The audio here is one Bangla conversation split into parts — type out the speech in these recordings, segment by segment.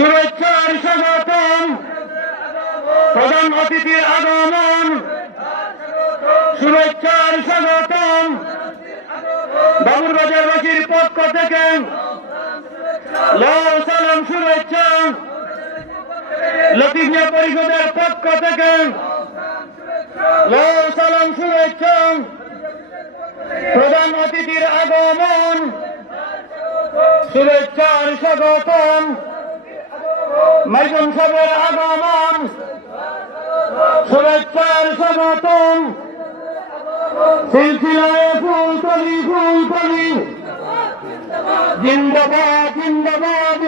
শুভেচ্ছার স্বাগতম, প্রধান অতিথির আগমন, শুভেচ্ছার স্বাগতম, বাবুরবাজারবাসীর পক্ষ থেকে লাল সালাম শুভেচ্ছা, লতিফ মিয়া পরিষদের পক্ষ থেকে লাল সালাম শুভেচ্ছা, প্রধান অতিথির আগমন, শুভেচ্ছার স্বাগতম, মাইজম সাহেবের আগমন, শুভেচ্ছার স্বাগতম, সিলসিলায় ফুলতলি ফুলতলি, জিন্দাবাদ জিন্দাবাদ,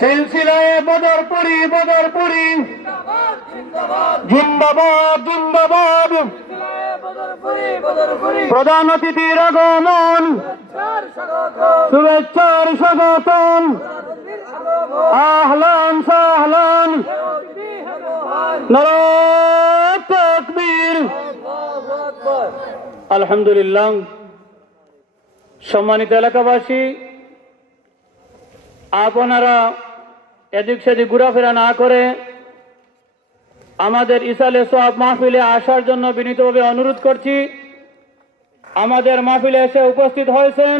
সিলসিলায় বদরপুরি বদরপুরি, জিন্দাবাদ জিন্দাবাদ, প্রধান অতিথির আগমন, শুভেচ্ছার স্বাগতম, আহলান সাহলান, নারায়ে তাকবীর। আলহামদুলিল্লাহ। সম্মানিত এলাকাবাসী, আপনারা এদিক সেদিক ঘোরাফেরা না করে আমাদের ইসালে সোয়াব মাহফিলে আসার জন্য বিনীতভাবে অনুরোধ করছি। আমাদের মাহফিলে এসে উপস্থিত হয়েছেন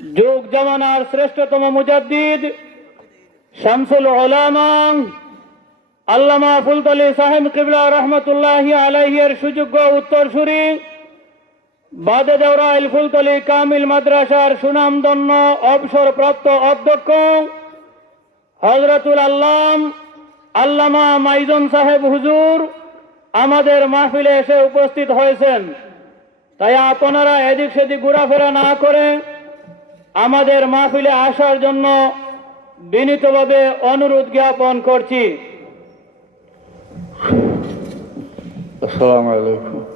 যুগ জামানার শ্রেষ্ঠতম মুজাদ্দিদ শামসুল উলামা আল্লামা ফুলতলি সাহেব কিবলা রহমতুল্লাহি আলাইহির সুযোগ্য উত্তরসূরি, বাদে দেওরাইল ফুলতলি কামিল মাদ্রাসার সুনামধন্য অবসরপ্রাপ্ত অধ্যক্ষ হযরতুল আল্লাম আল্লামা মাইজুন সাহেব হুজুর আমাদের মাহফিলে এসে উপস্থিত হয়েছেন। তাই আপনারা এদিক সেদিক ঘোরাফেরা না করে আমাদের মাহফিলে আসার জন্য বিনীতভাবে অনুরোধ জ্ঞাপন করছি। আসসালামু আলাইকুম।